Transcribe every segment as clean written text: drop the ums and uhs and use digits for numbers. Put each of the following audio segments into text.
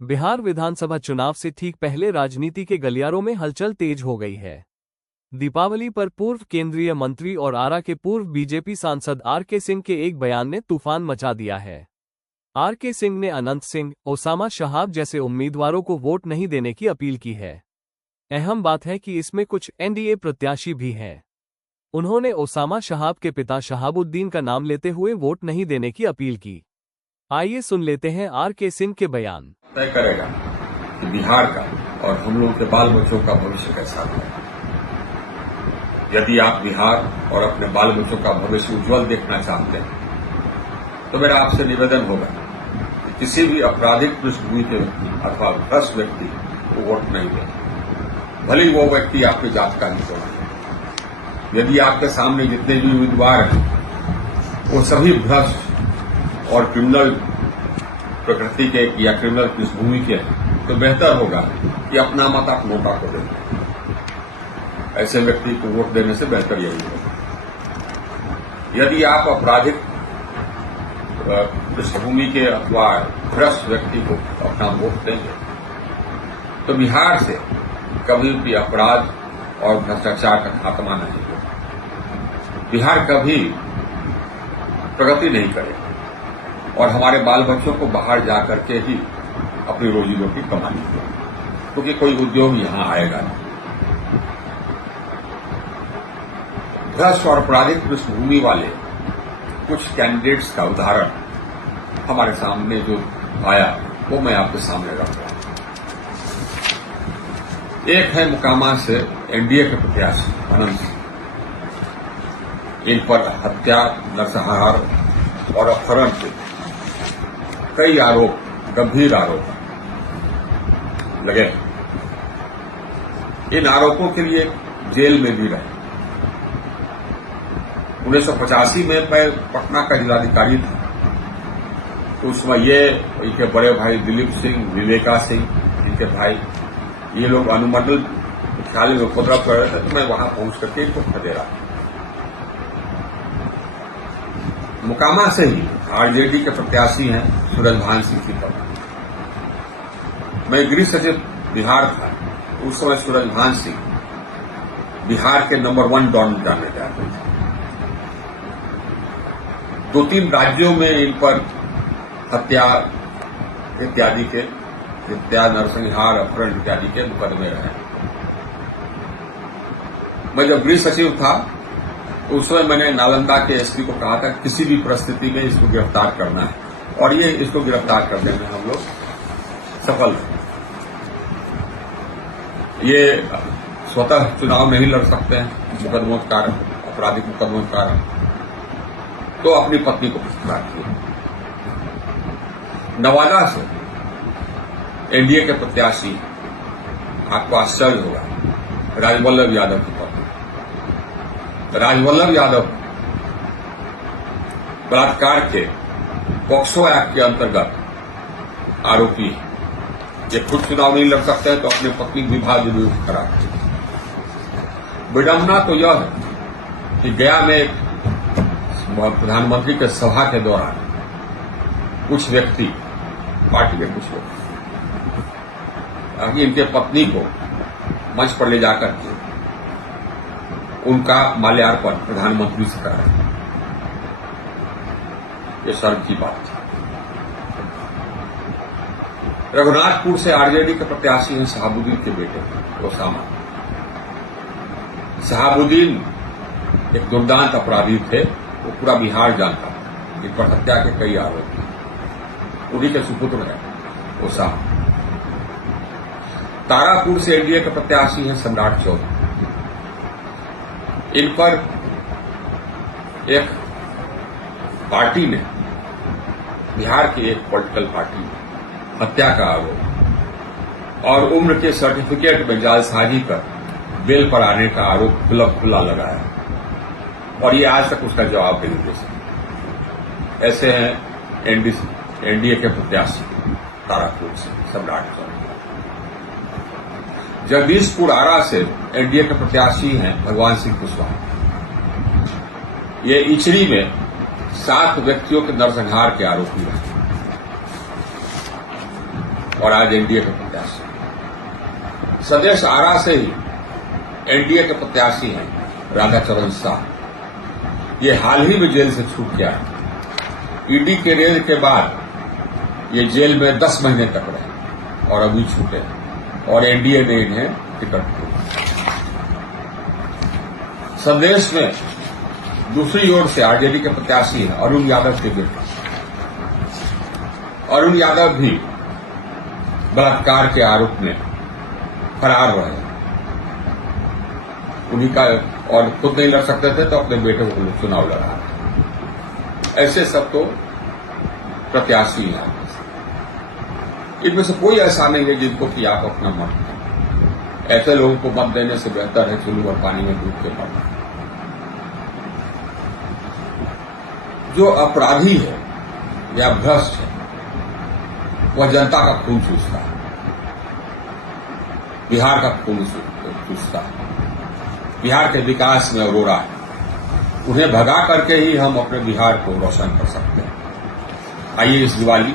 बिहार विधानसभा चुनाव से ठीक पहले राजनीति के गलियारों में हलचल तेज हो गई है। दीपावली पर पूर्व केंद्रीय मंत्री और आरा के पूर्व बीजेपी सांसद आर.के. सिंह के एक बयान ने तूफान मचा दिया है। आर.के. सिंह ने अनंत सिंह, ओसामा शहाब जैसे उम्मीदवारों को वोट नहीं देने की अपील की है। अहम बात है कि इसमें कुछ एनडीए प्रत्याशी भी हैं। उन्होंने ओसामा शहाब के पिता शहाबुद्दीन का नाम लेते हुए वोट नहीं देने की अपील की। आइए सुन लेते हैं आर.के. सिंह के बयान। तय करेगा कि बिहार का और हम लोगों के बाल बच्चों का भविष्य कैसा है। यदि आप बिहार और अपने बाल बच्चों का भविष्य उज्जवल देखना चाहते हैं तो मेरा आपसे निवेदन होगा कि किसी भी आपराधिक पृष्ठभूमि के व्यक्ति अथवा भ्रष्ट व्यक्ति को वोट नहीं दें, भले ही वो व्यक्ति आपके जात का ही हो। यदि आपके सामने जितने भी उम्मीदवार हैं वो सभी भ्रष्ट और क्रिमिनल प्रकृति के या क्रिमिनल पृष्ठभूमि के तो बेहतर होगा कि अपना मत आप नोटा को दें। ऐसे व्यक्ति को वोट देने से बेहतर यही होगा। यदि आप आपराधिक पृष्ठभूमि के अथवा भ्रष्ट व्यक्ति को अपना वोट देंगे तो बिहार से कभी भी अपराध और भ्रष्टाचार का खात्मा नहीं होगा। बिहार कभी प्रगति नहीं करेगा और हमारे बाल बच्चों को बाहर जाकर के ही अपनी रोजी रोटी कमानी होगी, क्योंकि कोई उद्योग यहां आएगा नहीं। भ्रष्ट और आपराधिक पृष्ठभूमि वाले कुछ कैंडिडेट्स का उदाहरण हमारे सामने जो आया वो मैं आपके सामने रख रहा हूं। एक है मुकामा से एनडीए के प्रत्याशी अनंत सिंह। इन पर हत्या, नरसंहार और अपहरण के कई आरोप, गंभीर आरोप लगे। इन आरोपों के लिए जेल में भी रहे। 1985 में मैं पटना का जिलाधिकारी था तो उस समय ये इनके बड़े भाई दिलीप सिंह, विवेका सिंह, इनके भाई, ये लोग अनुमंडल मुख्यालय में उपद्रव कर रहे थे तो मैं वहां पहुंच करके इनको खदेड़ा। मुकामा से ही आरजेडी के प्रत्याशी हैं सूरजभान सिंह की पत्नी। मैं गृह सचिव बिहार था, उस समय सूरजभान सिंह बिहार के नंबर 1 डॉन जाने जाते थे। 2-3 राज्यों में इन पर हत्या इत्यादि के, हत्या, नरसंहार, अपहरण इत्यादि के मुकदमे रहे। मैं जब गृह सचिव था उस समय मैंने नालंदा के एसपी को कहा था किसी भी परिस्थिति में इसको गिरफ्तार करना है और ये इसको गिरफ्तार करने में हम लोग सफल थे। ये स्वतः चुनाव नहीं लड़ सकते हैं मुकदमों के कारण, आपराधिक मुकदमों के कारण, तो अपनी पत्नी को गिरफ्तार किया। नवादा से एनडीए के प्रत्याशी, आपको आश्चर्य होगा, राजवल्लभ यादव की पत्नी। राजवल्लभ यादव बलात्कार के पॉक्सो एक्ट के अंतर्गत आरोपी है। ये खुद चुनाव नहीं लड़ सकते हैं तो अपने पत्नी विवाह विरोध करा। विडंबना तो यह है कि गया में प्रधानमंत्री के सभा के दौरान कुछ व्यक्ति, पार्टी के कुछ लोग, इनके पत्नी को मंच पर ले जाकर के उनका माल्यार्पण प्रधानमंत्री से कराया। ये शर्म की बात थी। रघुनाथपुर से आरजेडी के प्रत्याशी हैं शहाबुद्दीन के बेटे ओसामा। शहाबुद्दीन एक दुर्दांत अपराधी थे, वो पूरा बिहार जानता था। इन पर हत्या के कई आरोप थे। उन्हीं के सुपुत्र हैं ओसामा। तारापुर से एनडीए के प्रत्याशी हैं सम्राट चौधरी। इन पर एक पार्टी ने, बिहार की एक पॉलिटिकल पार्टी ने हत्या का आरोप और उम्र के सर्टिफिकेट में जालसाजी कर बेल पर आने का आरोप खुला लगाया और ये आज तक उसका जवाब नहीं दे सके। ऐसे हैं एनडीए के प्रत्याशी तारापुर से सम्राट चौधरी। जगदीशपुर आरा से एनडीए के प्रत्याशी हैं भगवान सिंह कुशवाहा। ये इचरी में 7 व्यक्तियों के नरसंहार के आरोपी रहे और आज एनडीए के प्रत्याशी। स्वदेश आरा से ही एनडीए के प्रत्याशी हैं राधाचरण शाह। ये हाल ही में जेल से छूट गया है। ईडी के रेड के बाद ये जेल में 10 महीने तक रहे और अभी छूटे और एनडीए ने इन्हें टिकट दी। संदेश में दूसरी ओर से आरजेडी के प्रत्याशी हैं अरुण यादव के बेटे। अरुण यादव भी बलात्कार के आरोप में फरार रहे। उन्हीं का और खुद नहीं लड़ सकते थे तो अपने बेटे को चुनाव लड़ा रहे। ऐसे सब तो प्रत्याशी हैं। इनमें से कोई ऐसा नहीं है जिनको कि आप अपना मत दें। ऐसे लोगों को मत देने से बेहतर है चुल्लू और पानी में डूब के मरना। जो अपराधी है या भ्रष्ट है वह जनता का खून चूसता है, बिहार का खून चूसता है, बिहार के विकास में अरोड़ा है। उन्हें भगा करके ही हम अपने बिहार को रोशन कर सकते हैं। आइए इस दिवाली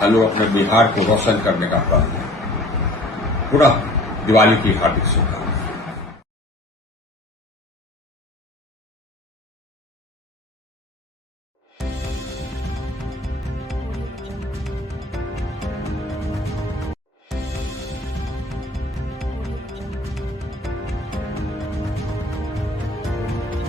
हम लोग अपने बिहार को रोशन करने का प्रण करें। पुनः दिवाली की हार्दिक शुभकामनाएं।